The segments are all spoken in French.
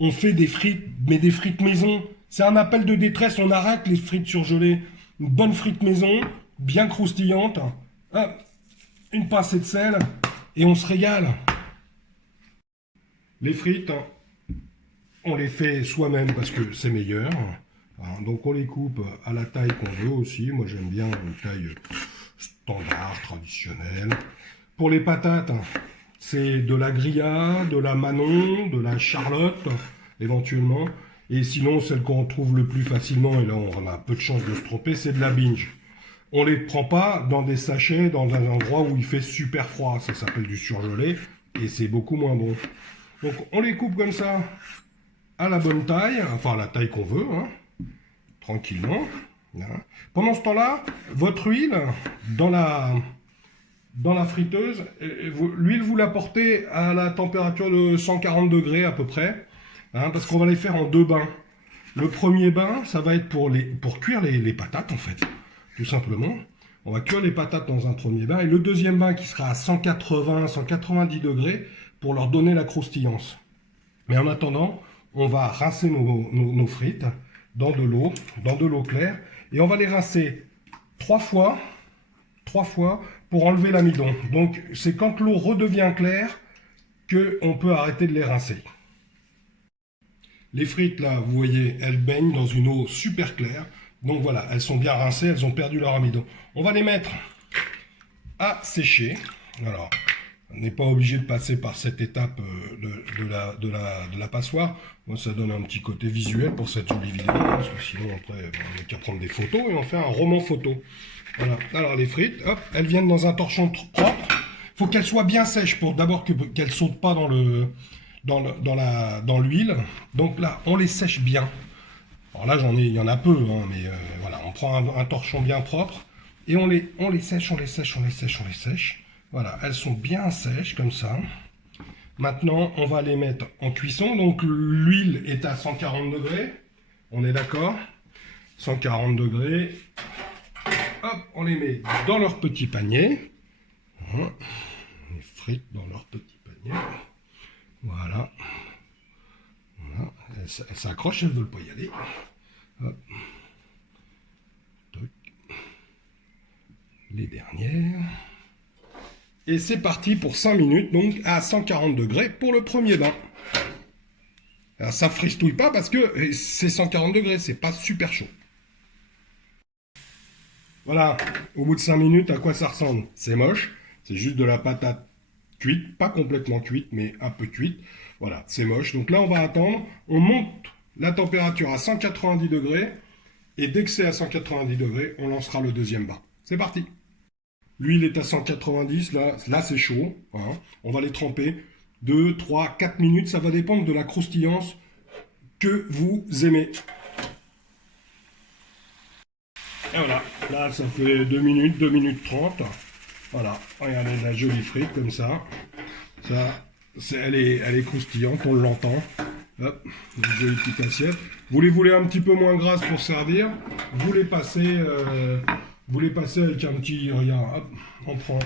On fait des frites, mais des frites maison. C'est un appel de détresse, on arrête les frites surgelées. Une bonne frite maison, bien croustillante. Hop, une pincée de sel, et on se régale. Les frites, on les fait soi-même parce que c'est meilleur. Donc on les coupe à la taille qu'on veut aussi. Moi j'aime bien une taille standard, traditionnelle. Pour les patates, c'est de la grillade, de la Manon, de la Charlotte, éventuellement. Et sinon, celle qu'on trouve le plus facilement, et là on a peu de chance de se tromper, c'est de la Binge. On les prend pas dans des sachets, dans un endroit où il fait super froid. Ça s'appelle du surgelé, et c'est beaucoup moins bon. Donc on les coupe comme ça, à la bonne taille, enfin à la taille qu'on veut, hein, tranquillement. Hein. Pendant ce temps-là, votre huile, dans la friteuse, l'huile vous la portez à la température de 140 degrés à peu près, hein, parce qu'on va les faire en deux bains. Le premier bain, ça va être pour cuire les patates en fait, tout simplement. On va cuire les patates dans un premier bain, et le deuxième bain qui sera à 180-190 degrés pour leur donner la croustillance. Mais en attendant, on va rincer nos frites dans de l'eau claire, et on va les rincer trois fois pour enlever l'amidon. Donc c'est quand l'eau redevient claire qu'on peut arrêter de les rincer. Les frites là, vous voyez, elles baignent dans une eau super claire. Donc voilà, elles sont bien rincées, elles ont perdu leur amidon. On va les mettre à sécher. Alors, on n'est pas obligé de passer par cette étape de la passoire. Moi, ça donne un petit côté visuel pour cette jolie vidéo, parce que sinon, après, on n'a qu'à prendre des photos et on fait un roman photo. Voilà. Alors, les frites, hop, elles viennent dans un torchon propre. Il faut qu'elles soient bien sèches pour d'abord qu'elles ne sautent pas dans l'huile. Donc là, on les sèche bien. Alors là, il y en a peu, hein, mais voilà, on prend un torchon bien propre et on les sèche. Voilà, elles sont bien sèches comme ça. Maintenant, on va les mettre en cuisson. Donc l'huile est à 140 degrés. On est d'accord? 140 degrés. Hop, on les met dans leur petit panier. Les frites dans leur petit panier. Voilà. Voilà. Elles s'accrochent, elles ne veulent pas y aller. Hop. Les dernières. Et c'est parti pour 5 minutes, donc à 140 degrés pour le premier bain. Alors ça fristouille pas parce que c'est 140 degrés, c'est pas super chaud. Voilà, au bout de 5 minutes, à quoi ça ressemble? C'est moche, c'est juste de la patate cuite, pas complètement cuite, mais un peu cuite. Voilà, c'est moche. Donc là, on va attendre, on monte la température à 190 degrés, et dès que c'est à 190 degrés, on lancera le deuxième bain. C'est parti! L'huile est à 190, là c'est chaud. Hein. On va les tremper 2, 3, 4 minutes. Ça va dépendre de la croustillance que vous aimez. Et voilà, là ça fait 2 minutes 30. Voilà, regardez la jolie frite comme ça. Elle est croustillante, on l'entend. Hop, une jolie petite assiette. Vous les voulez un petit peu moins grasses pour servir. Vous les passez avec un petit, regarde, hop, on prend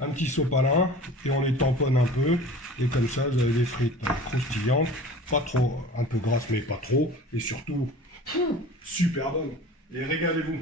un petit sopalin et on les tamponne un peu. Et comme ça, vous avez des frites croustillantes, pas trop, un peu grasses mais pas trop. Et surtout, super bonnes. Et régalez-vous.